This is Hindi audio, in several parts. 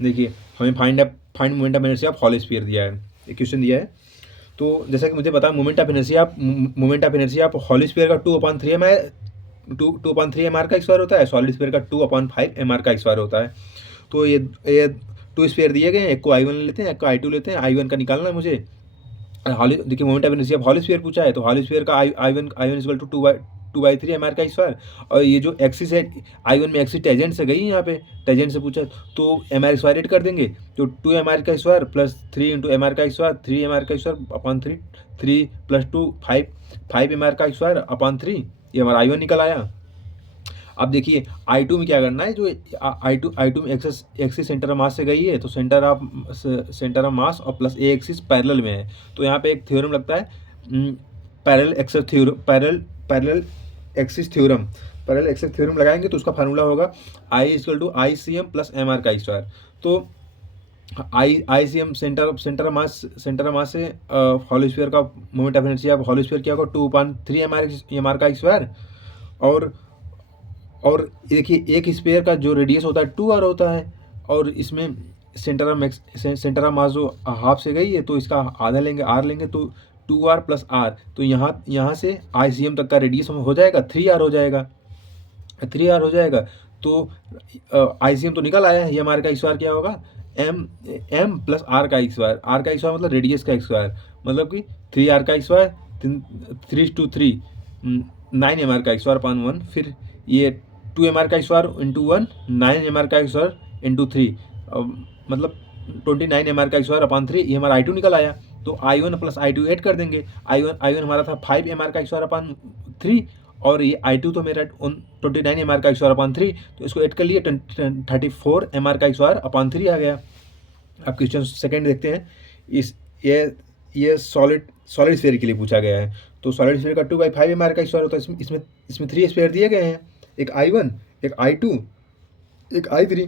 देखिए हमें find moment of inertia of hall sphere दिया है, एक क्वेश्चन दिया है। तो जैसा कि मुझे पता moment of inertia of hall sphere का 2/3 का स्क्वायर होता है, सॉलिड स्फीयर का 2/5 का स्क्वायर होता है। तो ये टू स्फीयर दिए गए हैं, एक को I1 लेते हैं, एक को I2 लेते हैं। I1 का निकालना है मुझे। हॉली देखिए moment of inertia hall sphere पूछा है, तो हॉल स्फीयर का आई वन इक्वल टू 2/3 का स्क्वायर। और ये जो एक्सिस है I1 में एक्सिस टेजेंट से गई है, यहाँ पे टेजेंट से पूछा, तो MR स्क्वायर एड कर देंगे। तो 2MR का स्क्वायर प्लस 3 × MR का स्क्वायर, 3MR का स्क्वायर अपॉन 3, 3 + 2 5 MR का स्क्वायर अपॉन 3, ये हमारा I1 निकल आया। अब देखिए I2 में क्या करना है, जो I2 में एक्सिस सेंटर ऑफ मास से गई है, तो सेंटर ऑफ मास और प्लस ए एक्सिस पैरेलल में है। तो यहाँ पे एक थ्योरम लगता है, पैरेलल एक्सिस थ्योरम लगाएंगे तो उसका फार्मूला होगा I = ICM + MR का स्क्वायर। तो ICM सेंटर ऑफ मास से हॉल स्फीयर का moment of inertia hall sphere क्या होगा 2/3 MR का स्क्वायर। और देखिए एक स्फीयर का जो रेडियस होता है 2r होता है, और इसमें सेंटर ऑफ मास जो हाफ से गई है, तो इसका आधा लेंगे, r लेंगे, तो 2r + r। तो यहाँ से ICM तक का रेडियस हो जाएगा 3r हो जाएगा, 3r हो जाएगा। तो ICM तो निकल आया है, ये हमारे का स्क्वायर क्या होगा m + r का स्क्वायर। r का स्क्वायर मतलब रेडियस का स्क्वायर, मतलब कि 3r का स्क्वायर, 3 × 3 9MR का स्क्वायर अपॉन 1, फिर ये 2MR का स्क्वायर इंटू 1, 9MR का स्क्वायर इंटू 3, मतलब 29MR का स्क्वायर अपॉन 3, ये हमारा I2 निकल आया। तो I1 + I2 ऐड कर देंगे। I1 हमारा था 5MR का स्क्वायर अपॉन 3, और ये I2 तो मेरा 29MR का स्क्वायर अपॉन 3, तो इसको ऐड कर लिए 34MR का स्क्वायर अपॉन 3 आ गया। अब क्वेश्चन सेकंड देखते हैं। इस ये सॉलिड स्फीयर के लिए पूछा गया है। तो सॉलिड स्फीयर का 2/5MR का स्क्वायर होता है। इसमें 3 स्फीयर दिए गए हैं, एक I1, एक I2, एक I3।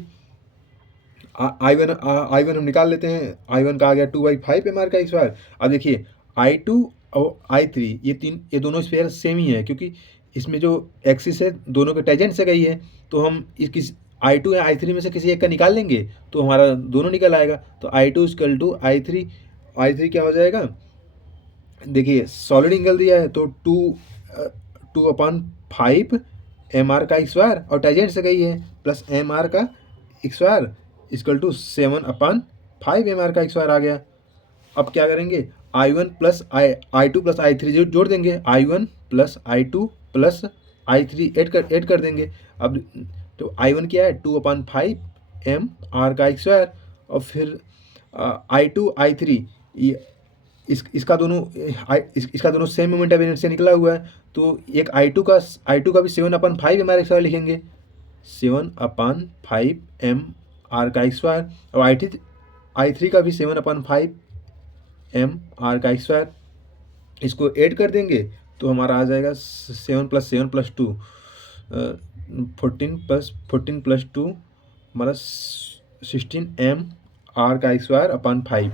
I1 हम निकाल लेते हैं। I1 का आ गया 2/5MR का स्क्वायर। अब देखिए I2 और I3 ये दोनों स्फीयर सेम ही है, क्योंकि इसमें जो एक्सिस है दोनों के टेजेंट से गई है। तो हम I2 या I3 में से किसी एक का निकाल लेंगे तो हमारा दोनों निकल आएगा। तो I2 = I3 क्या हो जाएगा, देखिए सॉलिड एंगल दिया है, तो 2/5MR का स्क्वायर और टेजेंट से गई है, प्लस MR का स्क्वायर = 7/5MR का स्क्वायर आ गया। अब क्या करेंगे, I1 + I2 + I3 जोड़ देंगे, I1 + I2 + I3 ऐड कर देंगे। अब तो I1 क्या है 2/5MR का स्क्वायर, और फिर I2 I3 ये इसका दोनों सेम मोमेंट ऑफ इनर्शिया निकला हुआ है। तो एक I2 का भी 7/5MR का स्क्वायर लिखेंगे, 7/5MR का स्क्वायर, और I3 का भी 7/5MR का स्क्वायर। इसको ऐड कर देंगे तो हमारा आ जाएगा 7 + 7 + 2 14 + 2 हमारा 16MR का स्क्वायर अपॉन 5।